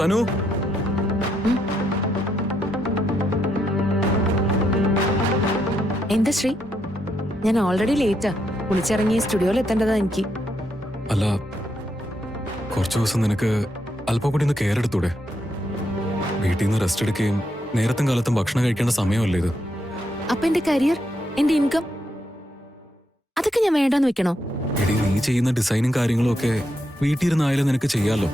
സനു എന്താ ശ്രീ? ഞാൻ ഓൾറെഡി ലേറ്റാ. കുളിച്ചിറങ്ങി സ്റ്റുഡിയോയിൽ എത്തേണ്ടതാ എനിക്ക്. അല്ല, കുറച്ചു ദിവസം നിനക്ക് അല്പം കൂടി ഒന്ന് കെയർ എടുത്തൂടെ? വീട്ടിൽ നിന്ന് റെസ്റ്റ് എടുക്കുകയും നേരത്തും കാലത്തും ഭക്ഷണം കഴിക്കേണ്ട സമയമല്ലേ ഇത്? അപ്പൊ എന്റെ കരിയർ, എന്റെ ഇൻകം അതൊക്കെ ഞാൻ വേണ്ടാന്ന് വെക്കണോ? എടി, നീ ചെയ്യുന്ന ഡിസൈനും കാര്യങ്ങളും ഒക്കെ വീട്ടിലിരുന്നായാലും നിനക്ക് ചെയ്യാലോ.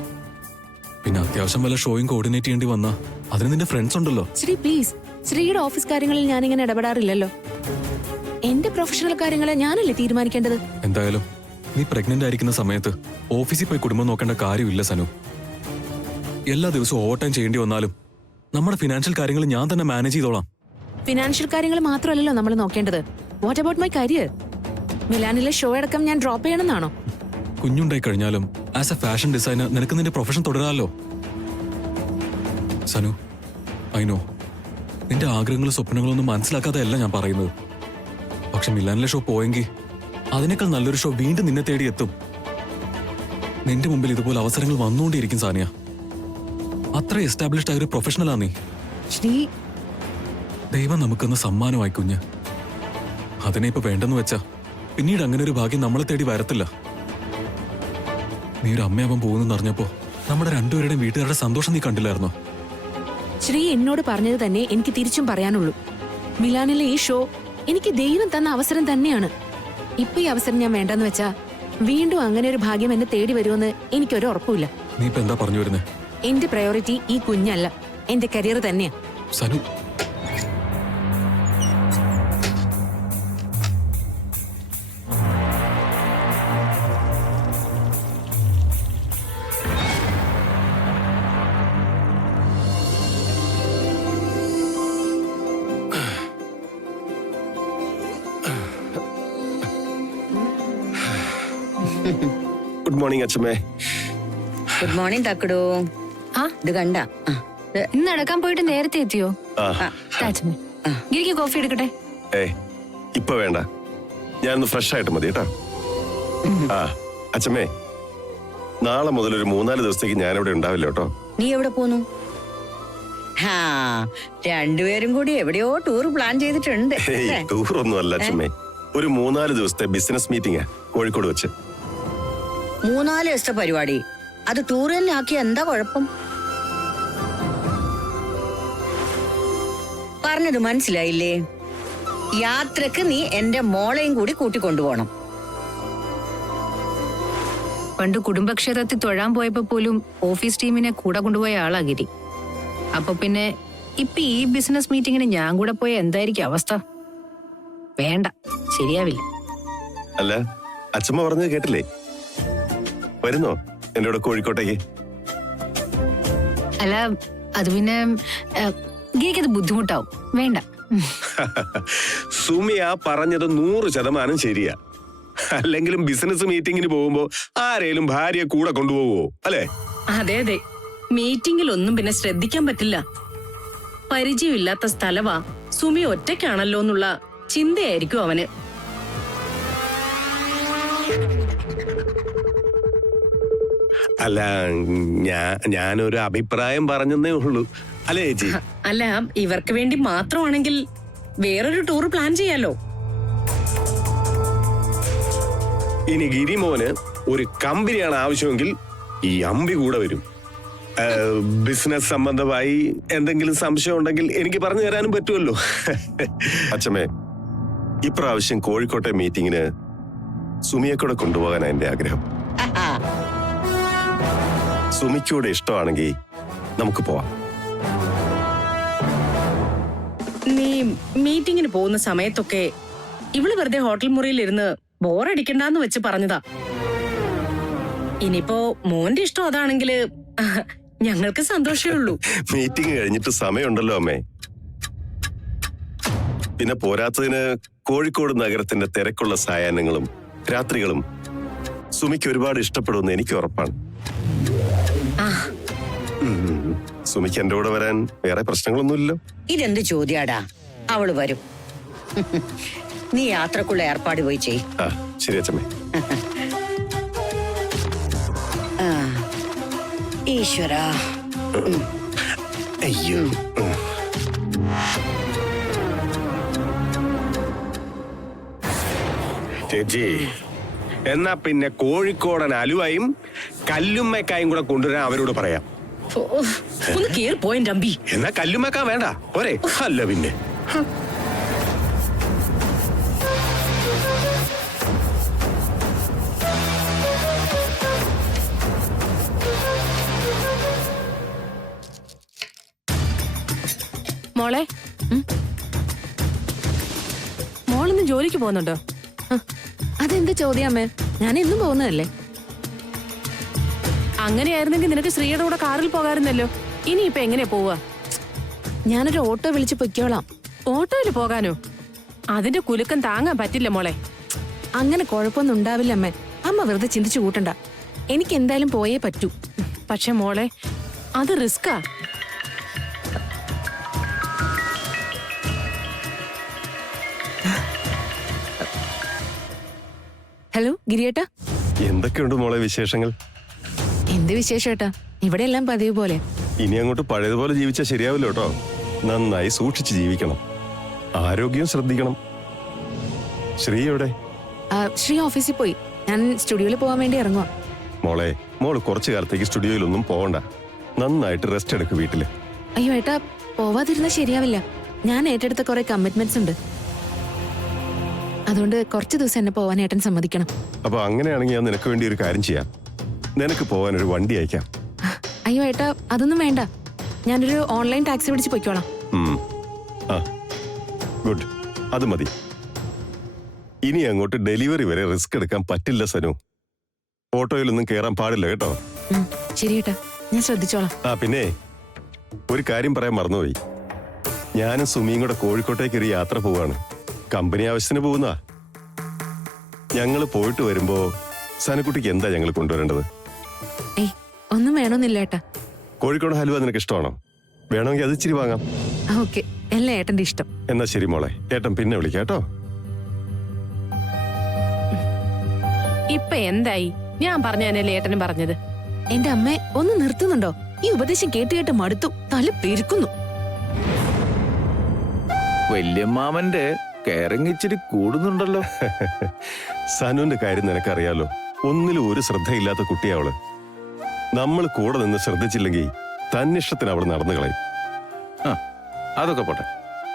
പിന്നെ അത്യാവശ്യം വല്ല ഷോയും കോർഡിനേറ്റ് ചെയ്യേണ്ടി വന്നാ അതിന് നിന്റെ ഫ്രണ്ട്സ് ഉണ്ടല്ലോ. ശ്രീ പ്ലീസ്, ശ്രീയുടെ ഓഫീസ് കാര്യങ്ങളിൽ ഞാനിങ്ങനെ ഇടപെടാറില്ലല്ലോ. എന്റെ പ്രൊഫഷണൽ കാര്യങ്ങളെ ഞാനല്ലേ തീരുമാനിക്കേണ്ടത്. എന്തായാലും നീ പ്രഗ്നന്റ് ആയിരിക്കുന്ന സമയത്ത് ഓഫീസിൽ പോയി കുടുംബം നോക്കേണ്ട കാര്യമില്ല സനു. എല്ലാ ദിവസവും ഓവർ ടൈം ചെയ്യേണ്ടി വന്നാലും നമ്മുടെ ഫിനാൻഷ്യൽ കാര്യങ്ങൾ ഞാൻ തന്നെ മാനേജ് ചെയ്തോളാം. ഫിനാൻഷ്യൽ കാര്യങ്ങൾ മാത്രമല്ലല്ലോ നമ്മൾ നോക്കേണ്ടത്. What about my career? മിലാനിലെ ഷോ അടക്കം ഞാൻ ഡ്രോപ്പ് ചെയ്യണമെന്നാണോ? കുഞ്ഞുണ്ടായി കഴിഞ്ഞാലും ആസ് എ ഫാഷൻ ഡിസൈനർ നിനക്ക് നിന്റെ പ്രൊഫഷൻ തുടരാമല്ലോ. സനു, ഐ നോ നിന്റെ ആഗ്രഹങ്ങളും സ്വപ്നങ്ങളും ഒന്നും മനസ്സിലാക്കാതെയല്ല ഞാൻ പറയുന്നത്. പക്ഷെ മിലാനിലെ ഷോ പോയെങ്കിൽ അതിനേക്കാൾ നല്ലൊരു ഷോ വീണ്ടും നിന്നെ തേടി എത്തും. നിന്റെ മുമ്പിൽ ഇതുപോലെ അവസരങ്ങൾ വന്നുകൊണ്ടിരിക്കും സാനിയ. അത്ര എസ്റ്റാബ്ലിഷ്ഡ് ആയ ഒരു പ്രൊഫഷണലാ നീ. ശ്രീ, ദൈവം നമുക്കൊന്ന് സമ്മാനമായി കുഞ്ഞ്. അതിനെ ഇപ്പൊ വേണ്ടെന്ന് വെച്ചാ പിന്നീട് അങ്ങനെ ഒരു ഭാഗ്യം നമ്മളെ തേടി വരത്തില്ല. നീ ഒരു അമ്മയാവാൻ പോകുന്നെന്ന് അറിഞ്ഞപ്പോ നമ്മുടെ രണ്ടുപേരുടെയും വീട്ടുകാരുടെ സന്തോഷം നീ കണ്ടില്ലായിരുന്നോ? ശ്രീ എന്നോട് പറഞ്ഞത് തന്നെ എനിക്ക് തിരിച്ചും പറയാനുള്ളൂ. മിലാനിലെ ഈ ഷോ എനിക്ക് ദൈവം തന്ന അവസരം തന്നെയാണ്. ഇപ്പൊ ഈ അവസരം ഞാൻ വേണ്ടെന്ന് വെച്ചാ വീണ്ടും അങ്ങനെ ഒരു ഭാഗ്യം എന്നെ തേടി വരുമെന്ന് എനിക്കൊരു ഉറപ്പില്ല. നീ ഇപ്പൊ എന്താ പറഞ്ഞു വരുന്നേ? എന്റെ പ്രയോറിറ്റി ഈ കുഞ്ഞല്ല, എന്റെ കരിയർ തന്നെയാ. സനു, ഗുഡ് മോർണിംഗ് അച്ഛമ്മേ. ഗുഡ് മോർണിംഗ് തക്കടു. ഇത് കണ്ട ഇന്ന് നടക്കാൻ പോയിട്ട് നേരത്തെ എത്തിയോ? ഗിരിക്ക് കോഫി എടുക്കട്ടെ? ഇപ്പൊ വേണ്ട, ഞാനൊന്ന് ഫ്രഷ് ആയിട്ട് മതി കേട്ടോ. അച്ഛമ്മേ, നാളെ മുതൽ ഒരു 3-4 ദിവസത്തേക്ക് ഞാനിവിടെ ഉണ്ടാവില്ല കേട്ടോ. നീ എവിടെ പോന്നു? രണ്ടുപേരും കൂടി എവിടെയോ ടൂർ പ്ലാൻ ചെയ്തിട്ടുണ്ട്. ടൂർ ഒന്നും അല്ല അച്ഛമ്മേ, ഒരു 3-4 ദിവസത്തെ ബിസിനസ് മീറ്റിംഗാ കോഴിക്കോട് വെച്ച്. 3-4 ദിവസത്തെ പരിപാടി അത് ടൂർ തന്നെ ആക്കി എന്താ കുഴപ്പം? പറഞ്ഞത് മനസ്സിലായില്ലേ? യാത്രക്ക് നീ എന്റെ മോളെയും കൂടി കൂട്ടിക്കൊണ്ടുപോകണം. പണ്ട് കുടുംബക്ഷേത്രത്തിൽ തൊഴാൻ പോയപ്പോ പോലും ഓഫീസ് ടീമിനെ കൂടെ കൊണ്ടുപോയ ആളാ ഗിരി. അപ്പൊ പിന്നെ ഇപ്പൊ ഈ ബിസിനസ് മീറ്റിങ്ങിന് ഞാൻ കൂടെ പോയ എന്തായിരിക്കും അവസ്ഥ? വേണ്ട, ശരിയാവില്ല. അല്ല, അച്ഛമ്മ പറഞ്ഞത് കേട്ടില്ലേ? വരുന്നോ എന്റെ കൂടെ കോഴിക്കോട്ടേക്ക്? അല്ല, അത് പിന്നെ ഗിരിക്കത് ബുദ്ധിമുട്ടാവും. വേണ്ട. സുമിയ പറഞ്ഞത് 100% ശരിയാ. അല്ലെങ്കിലും ബിസിനസ് മീറ്റിംഗിന് പോകുമ്പോ ആരേലും ഭാര്യയെ കൂടെ കൊണ്ടുപോകുവോ? അല്ലേ? അതെ അതെ, മീറ്റിംഗിലൊന്നും പിന്നെ ശ്രദ്ധിക്കാൻ പറ്റില്ല. പരിചയമില്ലാത്ത സ്ഥലവാ, സുമി ഒറ്റയ്ക്കാണല്ലോ എന്നുള്ള ചിന്തയായിരിക്കും അവന്. അല്ല, ഞാനൊരു അഭിപ്രായം പറഞ്ഞതേ ഉള്ളൂ. അല്ലേ ചേച്ചി? അല്ല, ഇവർക്ക് വേണ്ടി മാത്രമാണെങ്കിൽ വേറൊരു ടൂർ പ്ലാൻ ചെയ്യാലോ. ഇനി ഗിരിമോന് ഒരു കമ്പനിയാണ് ആവശ്യമെങ്കിൽ ഈ അമ്പി കൂടെ വരും. ബിസിനസ് സംബന്ധമായി എന്തെങ്കിലും സംശയം ഉണ്ടെങ്കിൽ എനിക്ക് പറഞ്ഞു തരാനും പറ്റുമല്ലോ. അച്ഛമ്മേ, ഇപ്രാവശ്യം കോഴിക്കോട്ടെ മീറ്റിങ്ങിന് സുമിയെ കൂടെ കൊണ്ടുപോകാനാണ് എന്റെ ആഗ്രഹം. സുമിക്കൂടെ ഇഷ്ടമാണെങ്കിൽ നമുക്ക് പോവാം. നീ മീറ്റിങ്ങിന് പോകുന്ന സമയത്തൊക്കെ ഇവള് വെറുതെ ഹോട്ടൽ മുറിയിൽ ഇരുന്ന് ബോറടിക്കണ്ടെന്ന് വെച്ച് പറഞ്ഞതാ. ഇനിയിപ്പോ മോന്റെ ഇഷ്ടം അതാണെങ്കിൽ ഞങ്ങൾക്ക് സന്തോഷമേ ഉള്ളൂ. മീറ്റിംഗ് കഴിഞ്ഞിട്ട് സമയമുണ്ടല്ലോ അമ്മേ. പിന്നെ പോരാത്തതിന് കോഴിക്കോട് നഗരത്തിന്റെ തിരക്കുള്ള സായാഹ്നങ്ങളും രാത്രികളും സുമിക്ക് ഒരുപാട് ഇഷ്ടപ്പെടുമെന്ന് എനിക്ക് ഉറപ്പാണ്. സുമിക്ക് എന്റെ കൂടെ വരാൻ വേറെ പ്രശ്നങ്ങളൊന്നുമില്ലല്ലോ. ഇതെന്ത് ചോദ്യാടാ? അവള് വരും. നീ യാത്രക്കുള്ള ഏർപ്പാട് പോയി ചെയ്. ശരി അച്ഛമ്മേ. ഈശ്വരാ, അയ്യോ. ചേച്ചി, എന്നാ പിന്നെ കോഴിക്കോടൻ അലുവയും കല്ലുമ്മക്കായും കൂടെ കൊണ്ടുവരാൻ അവരോട് പറയാം. ഓ, ഒന്ന് കേറി പോയിന്റ് അമ്പി. എന്നാ കല്ലുമ്മക്ക വേണ്ട പോരെ? അല്ല പിന്നെ മോളെ, മോളിന്ന് ജോലിക്ക് പോകുന്നുണ്ടോ? അതെന്ത് ചോദ്യം അമ്മേ? ഞാൻ എന്നും പോകുന്നതല്ലേ. അങ്ങനെയായിരുന്നെങ്കിൽ നിനക്ക് ശ്രീയുടെ കൂടെ കാറിൽ പോകാറുന്നല്ലോ. ഇനി ഇപ്പൊ എങ്ങനെയാ പോവാ? ഞാനൊരു ഓട്ടോ വിളിച്ച് പൊയ്ക്കോളാം. ഓട്ടോയിൽ പോകാനോ? അതിന്റെ കുലുക്കം താങ്ങാൻ പറ്റില്ല മോളെ. അങ്ങനെ കുഴപ്പമൊന്നും ഉണ്ടാവില്ല അമ്മേ. അമ്മ വെറുതെ ചിന്തിച്ചു കൂട്ടണ്ട. എനിക്ക് എന്തായാലും പോയേ പറ്റൂ. പക്ഷെ മോളെ, അത് റിസ്കാ. ഹലോ ഗിരിയേട്ടാ. എന്തൊക്കെയുണ്ട് മോളെ വിശേഷങ്ങൾ? എന്ത് വിശേഷം ഏട്ടാ? ഇവിടെ എല്ലാം പതിവ് പോലെ. ഇനി അങ്ങോട്ട് പഴയതുപോലെ ജീവിച്ചാൽ ശരിയാവില്ല കേട്ടോ. നന്നായി സൂക്ഷിച്ച് ജീവിക്കണം, ആരോഗ്യം ശ്രദ്ധിക്കണം. ശ്രീ എവിടെ? ശ്രീ ഓഫീസിൽ പോയി. ഞാൻ സ്റ്റുഡിയോയിൽ പോകാൻ വേണ്ടി ഇറങ്ങുക. മോളെ, മോള് കുറച്ചു കാലത്തേക്ക് സ്റ്റുഡിയോയിലൊന്നും പോകണ്ട. നന്നായിട്ട് റെസ്റ്റ് എടുക്ക് വീട്ടില്. അയ്യോ ഏട്ടാ, പോവാതിരുന്നാൽ ശരിയാവില്ല. ഞാൻ ഏറ്റെടുത്ത കുറെ കമ്മിറ്റ്മെന്റ്സ് ഉണ്ട്. അതുകൊണ്ട് കുറച്ച് ദിവസം എന്നെ പോവാൻ ഏട്ടൻ സമ്മതിക്കണം. അപ്പൊ അങ്ങനെയാണെങ്കിൽ ഞാൻ നിനക്ക് വേണ്ടി ഒരു കാര്യം ചെയ്യാം. നിനക്ക് പോകാൻ ഒരു വണ്ടി അയക്കാം. അയ്യോ ഏട്ടാ, അതൊന്നും വേണ്ട. ഞാനൊരു ഓൺലൈൻ ടാക്സി പിടിച്ച് പൊയ്ക്കോളാം. ആ, ഗുഡ്, അത് മതി. ഇനി അങ്ങോട്ട് ഡെലിവറി വരെ റിസ്ക് എടുക്കാൻ പറ്റില്ല സനു. ഓട്ടോയിലൊന്നും കേറാൻ പാടില്ല കേട്ടോ. ശരി ഏട്ടാ, ഞാൻ ശ്രദ്ധിച്ചോളാം. ആ പിന്നെ ഒരു കാര്യം പറയാൻ മറന്നുപോയി. ഞാനും സുമിയും കൂടെ കോഴിക്കോട്ടേക്ക് ഒരു യാത്ര പോവാണ്. കമ്പനി ആവശ്യത്തിന് പോകുന്നതാ. ഞങ്ങൾ പോയിട്ട് വരുമ്പോ സനക്കുട്ടിക്ക് എന്താ ഞങ്ങൾ കൊണ്ടുവരേണ്ടത്? ഏയ്, ഒന്നും വേണമെന്നില്ല ഏട്ടാ. കോഴിക്കോട് ഹലുവ നിനക്ക് ഇഷ്ടമാണോ? വേണമെങ്കിൽ അത് ഇച്ചിരി വാങ്ങാം. ഓക്കെ, എല്ലാം ഏട്ടന്റെ ഇഷ്ടം. എന്നാ ശരി മോളെ, ഏട്ടൻ പിന്നെ വിളിക്കാം കേട്ടോ. ഇപ്പൊ എന്തായി? ഞാൻ പറഞ്ഞതല്ലേ ഏട്ടനും പറഞ്ഞത്. എന്റെ അമ്മ ഒന്ന് നിർത്തുന്നുണ്ടോ? ഈ ഉപദേശം കേട്ട് കേട്ട് മടുത്തു. തല പെരുക്കുന്നു. വല്യമ്മാമന്റെ കെയറിങ് ഇച്ചിരി കൂടുന്നുണ്ടല്ലോ. സനുവിന്റെ കാര്യം നിനക്കറിയാലോ. ഒന്നിലും ഒരു ശ്രദ്ധയില്ലാത്ത കുട്ടിയാ അവള്. നമ്മൾ കൂടെ നിന്ന് ശ്രദ്ധിച്ചില്ലെങ്കിൽ തന്നിഷ്ടത്തിന് അവൾ നടന്നു കളയും. ആ, അതൊക്കെ പോട്ടെ.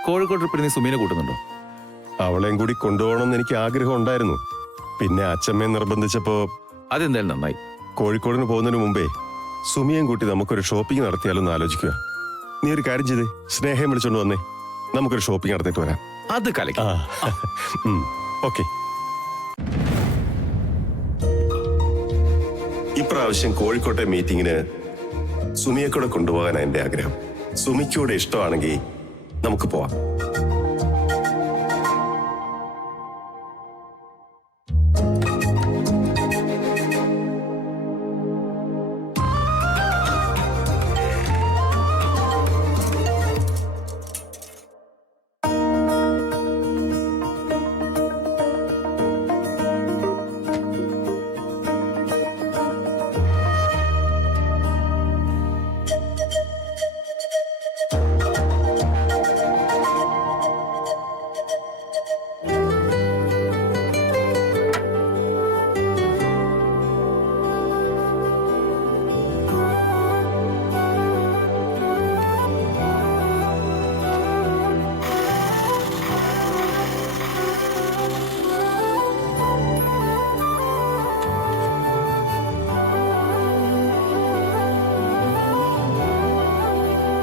കോഴിക്കോട് ട്രിപ്പിന് നീ സുമീനെ കൂട്ടുന്നുണ്ടോ? അവളെയും കൂടി കൊണ്ടുപോകണമെന്ന് എനിക്ക് ആഗ്രഹം ഉണ്ടായിരുന്നു. പിന്നെ അച്ഛമ്മയെ നിർബന്ധിച്ചപ്പോ അതെന്തായാലും നന്നായി. കോഴിക്കോടിന് പോകുന്നതിന് മുമ്പേ സുമിയും കൂട്ടി നമുക്കൊരു ഷോപ്പിംഗ് നടത്തിയാലോ എന്ന് ആലോചിക്കുക. നീ ഒരു കാര്യം ചെയ്തേ, സ്നേഹം വിളിച്ചോണ്ട് വന്നേ, നമുക്കൊരു ഷോപ്പിംഗ് നടത്തിയിട്ട് വരാം. അത് കലക്കി. ഓക്കെ. ഇപ്രാവശ്യം കോഴിക്കോട്ടെ മീറ്റിംഗിന് സുമിയെ കൂടെ കൊണ്ടുപോകാനാണ് എന്റെ ആഗ്രഹം. സുമിക്കൂടെ ഇഷ്ടമാണെങ്കിൽ നമുക്ക് പോവാം.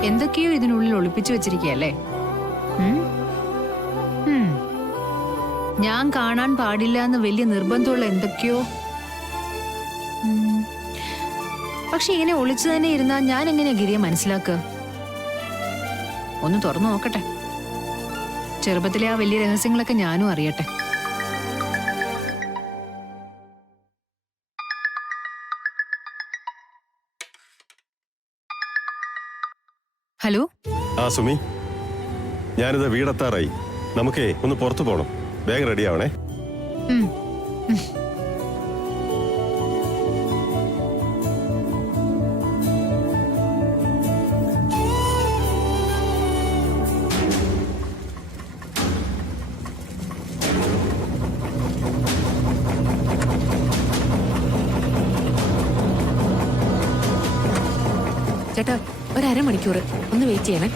എന്തൊക്കെയോ ഇതിനുള്ളിൽ ഒളിപ്പിച്ചു വെച്ചിരിക്കുകയല്ലേ? ഞാൻ കാണാൻ പാടില്ല എന്ന് വലിയ നിർബന്ധമുള്ള എന്തൊക്കെയോ. പക്ഷെ ഇങ്ങനെ ഒളിച്ചു തന്നെ ഇരുന്നാൽ ഞാൻ എങ്ങനെയാ ഗിരിയെ മനസ്സിലാക്കുക? ഒന്ന് തുറന്നു നോക്കട്ടെ. ചെറുപ്പത്തിലെ ആ വലിയ രഹസ്യങ്ങളൊക്കെ ഞാനും അറിയട്ടെ. ഹലോ. ആ സുമി, ഞാനിത് വീടെത്താറായി. നമുക്കേ ഒന്ന് പുറത്തു പോണം. വേഗം റെഡി ആവണേ. ചേട്ടാ ഒരു അരമണിക്കൂർ ഒന്ന് വെയിറ്റ് ചെയ്യണേ.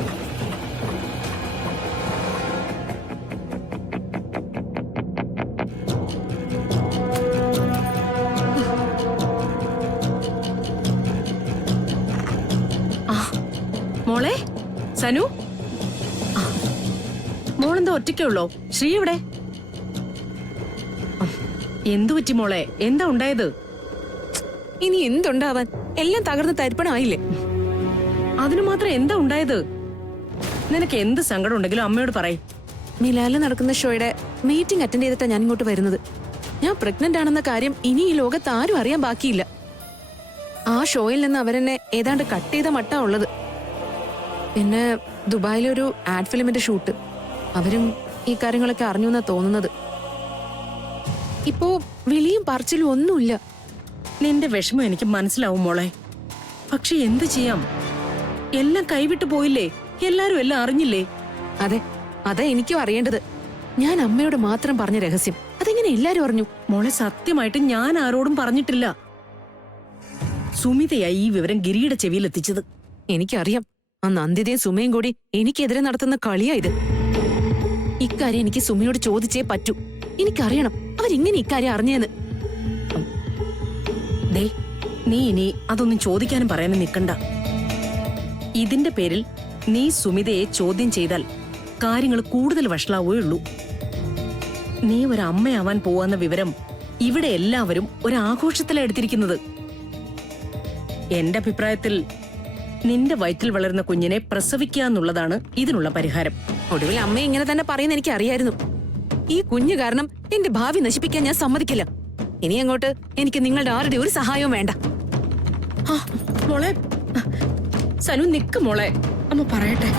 മോളെ സനു, മോളെന്താ ഒറ്റയ്ക്കേ ഉള്ളോ? ശ്രീ എവിടെ? എന്തു പറ്റി മോളെ? എന്താ ഉണ്ടായത്? ഇനി എന്തുണ്ടാവാൻ, എല്ലാം തകർന്ന് തരിപ്പണമായില്ലേ. അതിനു മാത്രം എന്താ ഉണ്ടായത്? നിനക്ക് എന്ത് സങ്കടം ഉണ്ടെങ്കിലും അമ്മയോട് പറയ്. മിലാലിൽ നടക്കുന്ന ഷോയുടെ മീറ്റിംഗ് അറ്റൻഡ് ചെയ്തിട്ടാ ഞാൻ ഇങ്ങോട്ട് വരുന്നത്. ഞാൻ പ്രഗ്നന്റ് ആണെന്ന കാര്യം ഇനി ഈ ലോകത്ത് ആരും അറിയാൻ ബാക്കിയില്ല. ആ ഷോയിൽ നിന്ന് അവരെന്നെ ഏതാണ്ട് കട്ട് ചെയ്ത മട്ടാ ഉള്ളത്. പിന്നെ ദുബായിലെ ഒരു ആഡ് ഫിലിമിന്റെ ഷൂട്ട്, അവരും ഈ കാര്യങ്ങളൊക്കെ അറിഞ്ഞു എന്നാ തോന്നുന്നത്. ഇപ്പോ വിളിയും പറച്ചിലും ഒന്നുമില്ല. നിന്റെ വിഷമം എനിക്ക് മനസ്സിലാവും മോളെ. പക്ഷെ എന്ത് ചെയ്യാം, എല്ലാം കൈവിട്ടു പോയില്ലേ? എല്ലാരും എല്ലാം അറിഞ്ഞില്ലേ? അതെ, അതാ എനിക്കും അറിയേണ്ടത്. ഞാൻ അമ്മയോട് മാത്രം പറഞ്ഞ രഹസ്യം അതെങ്ങനെ എല്ലാരും അറിഞ്ഞു? മോളെ സത്യമായിട്ട് ഞാൻ ആരോടും പറഞ്ഞിട്ടില്ല. സുമിതയായി ഈ വിവരം ഗിരിയുടെ ചെവിയിൽ എത്തിച്ചത്. എനിക്കറിയാം, ആ നന്ദിതയും സുമയും കൂടി എനിക്കെതിരെ നടത്തുന്ന കളിയാ ഇത്. ഇക്കാര്യം എനിക്ക് സുമയോട് ചോദിച്ചേ പറ്റൂ. എനിക്കറിയണം അവരിങ്ങനെ ഇക്കാര്യം അറിഞ്ഞേന്ന്. ദേ, നീ ഇനി അതൊന്നും ചോദിക്കാനും പറയാനും നിൽക്കണ്ട. ഇതിന്റെ പേരിൽ നീ സുമിതയെ ചോദ്യം ചെയ്താൽ കാര്യങ്ങൾ കൂടുതൽ വഷളാവേ ഉള്ളൂ. നീ ഒരു അമ്മയാവാൻ പോവാന്ന വിവരം ഇവിടെ എല്ലാവരും ഒരാഘോഷത്തിലെടുത്തിരിക്കുന്നത്. എന്റെ അഭിപ്രായത്തിൽ നിന്റെ വയറ്റിൽ വളരുന്ന കുഞ്ഞിനെ പ്രസവിക്കുക എന്നുള്ളതാണ് ഇതിനുള്ള പരിഹാരം. ഒടുവിൽ അമ്മ ഇങ്ങനെ തന്നെ പറയുന്ന എനിക്ക് അറിയായിരുന്നു. ഈ കുഞ്ഞു കാരണം എന്റെ ഭാവി നശിപ്പിക്കാൻ ഞാൻ സമ്മതിക്കില്ല. ഇനി അങ്ങോട്ട് എനിക്ക് നിങ്ങളുടെ ആരുടെ ഒരു സഹായവും വേണ്ട. ആ, മോളെ സനു നിക്ക് മോളെ, അമ്മ പറയട്ടെ.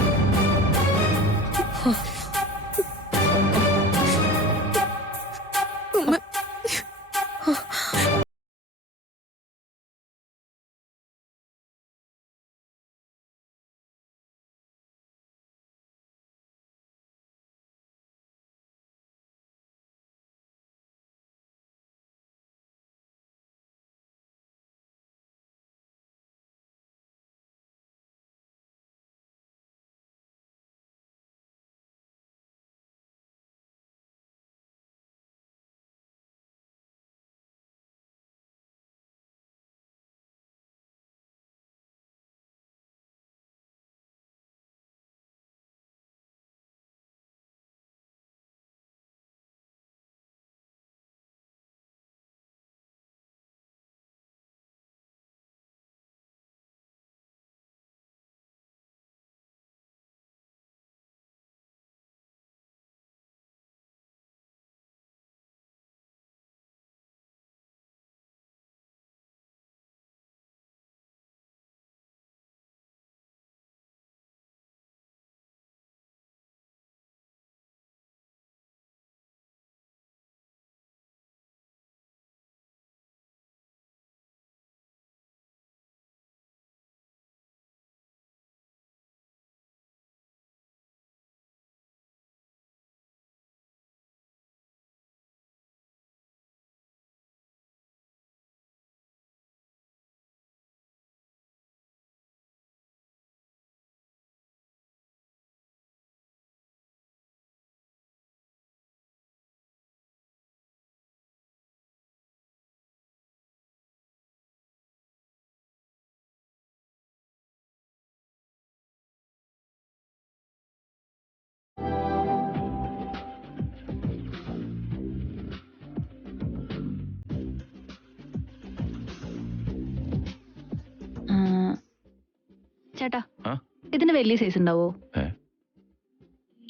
ചേട്ടാ, ആ? ഇതിന് വലിയ സൈസ് ഉണ്ടാവോ? ഏ?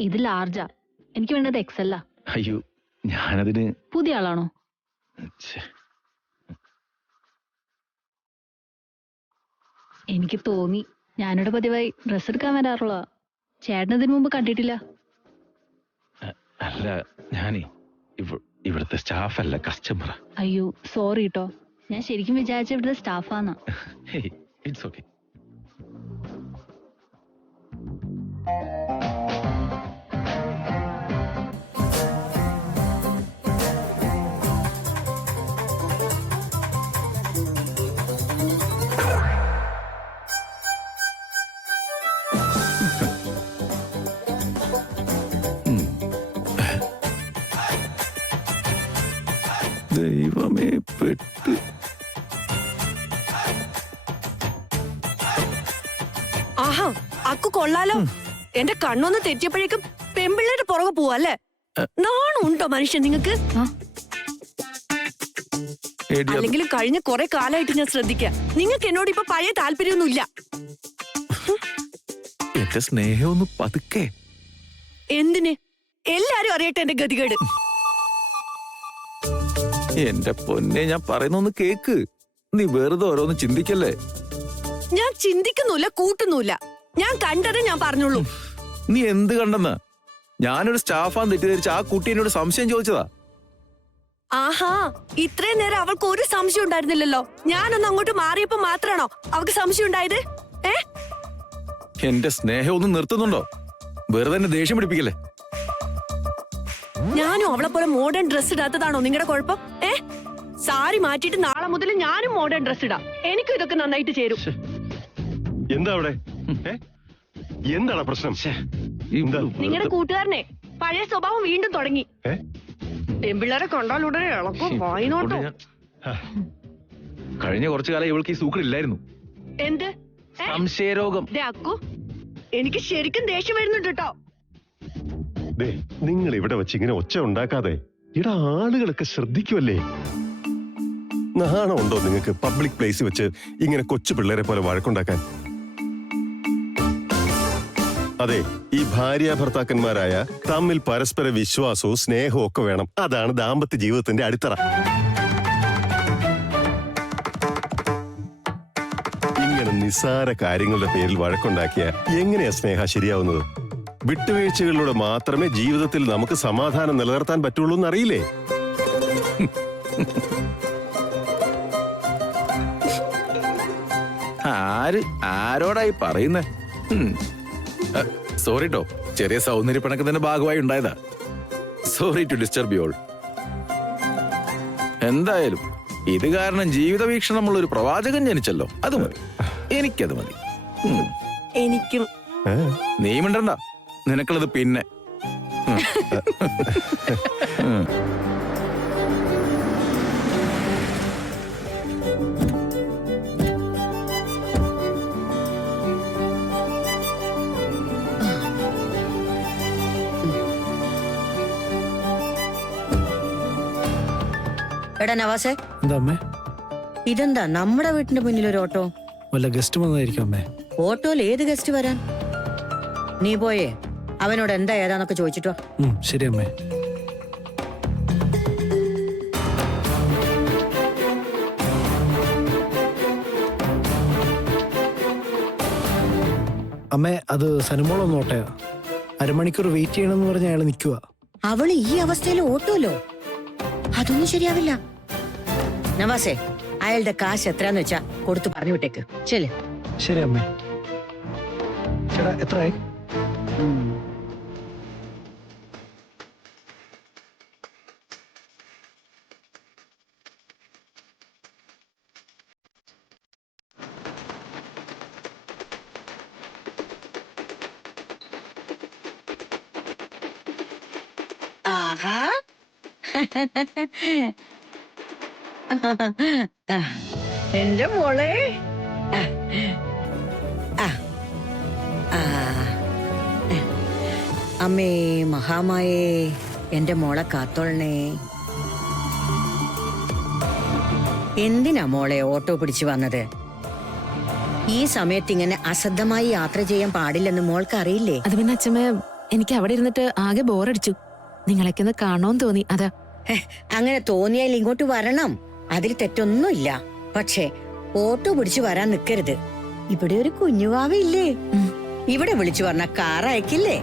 ഇത് ലാർജാ, എനിക്ക് വേണ്ടത് എക്സല്ലാ. അയ്യോ, ഞാനതിന് പുതിയ ആളാണോ? ഛെ, എനിക്ക് തോന്നി. ഞാനിവിടെ പതിവായി ഡ്രസ് എടുക്കാൻ വരാറുള്ള. ചേട്ടൻ ഇതിനു മുമ്പ് കണ്ടിട്ടില്ല. അല്ല, ഞാനേ ഇവിടുത്തെ സ്റ്റാഫല്ല, കസ്റ്റമറാ. അയ്യോ സോറി കേട്ടോ, ഞാൻ ശരിക്കും വിചാരിച്ച ഇവിടുത്തെ സ്റ്റാഫാന്നാ. It's okay. ദൈവമേ പെട്ട്. ആഹാ അക്കു കൊള്ളാലോ. എന്റെ കണ്ണൊന്ന് തെറ്റിയപ്പോഴേക്കും പെമ്പിള്ളേരുടെ പുറകെ പോവല്ലേ? നാണുണ്ടോ മനുഷ്യൻ നിങ്ങക്ക്? എടി, അത് അല്ലെങ്കിലും കഴിഞ്ഞ കുറെ കാലമായിട്ട് ഞാൻ ശ്രദ്ധിക്കാം, നിങ്ങൾക്ക് എന്നോട് ഇപ്പൊ പഴയ താല്പര്യമൊന്നുമില്ല. എന്റെ സ്നേഹം ഒന്ന് പതുക്കെ. എന്തിന്? എല്ലാരും അറിയട്ടെ എന്റെ ഗതികേട്. എന്റെ പൊന്നെ, ഞാൻ പറയുന്നൊന്ന് കേക്ക്. നീ വെറുതെ ഓരോന്ന് ചിന്തിക്കല്ലേ. ഞാൻ ചിന്തിക്കുന്നില്ല, കൂട്ടുന്നില്ല. ഞാൻ കണ്ടത് ഞാൻ പറഞ്ഞുള്ളൂ. നീ എന്ത് കണ്ടെന്ന്? ഞാനൊരു സ്റ്റാഫാന്ന് തെറ്റിദ്ധരിച്ച് ആ കുട്ടി എന്നോട് സംശയം ചോദിച്ചതാ. ആഹാ, ഇത്രയും നേരം അവൾക്ക് ഒരു സംശയം ഉണ്ടായിരുന്നില്ലല്ലോ. ഞാനൊന്ന് അങ്ങോട്ട് മാറിയപ്പോ മാത്രാണോ അവൾക്ക് സംശയം ഉണ്ടായത്? എന്റെ സ്നേഹം ഒന്ന് നിർത്തുന്നുണ്ടോ? വെറുതെ എന്നെ ദേഷ്യം പിടിപ്പിക്കല്ലേ. ഞാനും അവളെ പോലെ മോഡേൺ ഡ്രസ് ഇടാത്തതാണോ നിങ്ങളുടെ കുഴപ്പം? സാരി മാറ്റിയിട്ട് നാളെ മുതൽ ഞാനും മോഡേൺ ഡ്രസ് ഇടാം. എനിക്കും ഇതൊക്കെ നന്നായിട്ട് ചേരും. എന്താ അവിടെ? എന്താണ് പ്രശ്നം? നിങ്ങളുടെ കൂട്ടുകാരനെ പഴയ സ്വഭാവം വീണ്ടും തുടങ്ങി. പെമ്പിള്ളേരെ കണ്ടാൽ ഉടനെ ഇളക്കും വായിനോട്ടോ. കഴിഞ്ഞ കുറച്ചു കാലം ഇവൾക്ക് ഈ സൂക്കറില്ലായിരുന്നു. എന്ത് സംശയരോഗം. അക്കു, എനിക്ക് ശരിക്കും ദേഷ്യം വരുന്നുണ്ട് കേട്ടോ. നിങ്ങൾ ഇവിടെ വെച്ച് ഇങ്ങനെ ഒച്ച ഉണ്ടാക്കാതെ. ഇവിടെ ആളുകളൊക്കെ ശ്രദ്ധിക്കുമല്ലേ? നാണമുണ്ടോ നിങ്ങൾക്ക് പബ്ലിക് പ്ലേസ് വെച്ച് ഇങ്ങനെ കൊച്ചു പിള്ളേരെ പോലെ വഴക്കുണ്ടാക്കാൻ? അതെ, ഈ ഭാര്യ ഭർത്താക്കന്മാരായ തമ്മിൽ പരസ്പര വിശ്വാസവും സ്നേഹവും ഒക്കെ വേണം. അതാണ് ദാമ്പത്യ ജീവിതത്തിന്റെ അടിത്തറ. ഇങ്ങനെ നിസ്സാര കാര്യങ്ങളുടെ പേരിൽ വഴക്കുണ്ടാക്കിയ എങ്ങനെയാ സ്നേഹ ശരിയാവുന്നത്? വിട്ടുവീഴ്ചകളിലൂടെ മാത്രമേ ജീവിതത്തിൽ നമുക്ക് സമാധാനം നിലനിർത്താൻ പറ്റുള്ളൂ എന്നറിയില്ലേ? ആരോടായി പറയുന്നേ? സോറി ട്ടോ, ചെറിയ സൗന്ദര്യപ്പിണക്കത്തിന്റെ ഭാഗമായി ഉണ്ടായതാ. Sorry to disturb you all. എന്തായാലും ഇത് കാരണം ജീവിത വീക്ഷണമുള്ള ഒരു പ്രവാചകൻ ജനിച്ചല്ലോ. അത് മതി, എനിക്കത് മതി. എനിക്കും. നീ മിണ്ടണ്ട, നിനക്കുള്ളത് പിന്നെ. എടാ നവാസേ, എന്താ അമ്മേ? ഇതെന്താ നമ്മുടെ വീട്ടിന്റെ മുന്നിൽ ഒരു ഓട്ടോ? വല്ല ഗസ്റ്റ് വന്നതായിരിക്കും അമ്മേ. ഓട്ടോയിൽ ഏത് ഗസ്റ്റ് വരാൻ? നീ പോയേ അവനോട് എന്താ ഏതാന്നൊക്കെ ചോദിച്ചിട്ടോ. ശരി അമ്മേ. അമ്മേ, അത് സനുമോളൊന്നും ഓട്ടയാ. അരമണിക്കൂർ വെയിറ്റ് ചെയ്യണമെന്ന് പറഞ്ഞ അയാൾ നിൽക്കുക. അവള് ഈ അവസ്ഥയിൽ ഓട്ടോല്ലോ? അതൊന്നും ശരിയാവില്ല. നവാസേ, അയാളുടെ കാശ് എത്രയാന്ന് വെച്ചാ കൊടുത്തു പറഞ്ഞു വിട്ടേക്ക്. ശരി ശരി അമ്മേ. ചേട്ടാ എത്രയായി? ആഹാ, എന്റെ മോളെ. അമ്മേ മഹാമായേ, എന്റെ മോളെ കാത്തോളണേ. എന്തിനാ മോളെ ഓട്ടോ പിടിച്ചു വന്നത്? ഈ സമയത്ത് ഇങ്ങനെ അശ്രദ്ധമായി യാത്ര ചെയ്യാൻ പാടില്ലെന്ന് മോൾക്ക് അറിയില്ലേ? അത് പിന്നെ അച്ഛമ്മ, എനിക്ക് അവിടെ ഇരുന്നിട്ട് ആകെ ബോറടിച്ചു. നിങ്ങളൊക്കെ ഒന്ന് കാണോന്ന് തോന്നി, അതാ. അങ്ങനെ തോന്നിയാൽ ഇങ്ങോട്ട് വരണം, അതിൽ തെറ്റൊന്നുമില്ല. പക്ഷേ ഓട്ടോ പിടിച്ചു വരാൻ നിൽക്കരുത്. ഇവിടെ ഒരു കുഞ്ഞുവാവയില്ലേ? ഇവിടെ വിളിച്ചു പറഞ്ഞ കാർ അയക്കില്ലേ?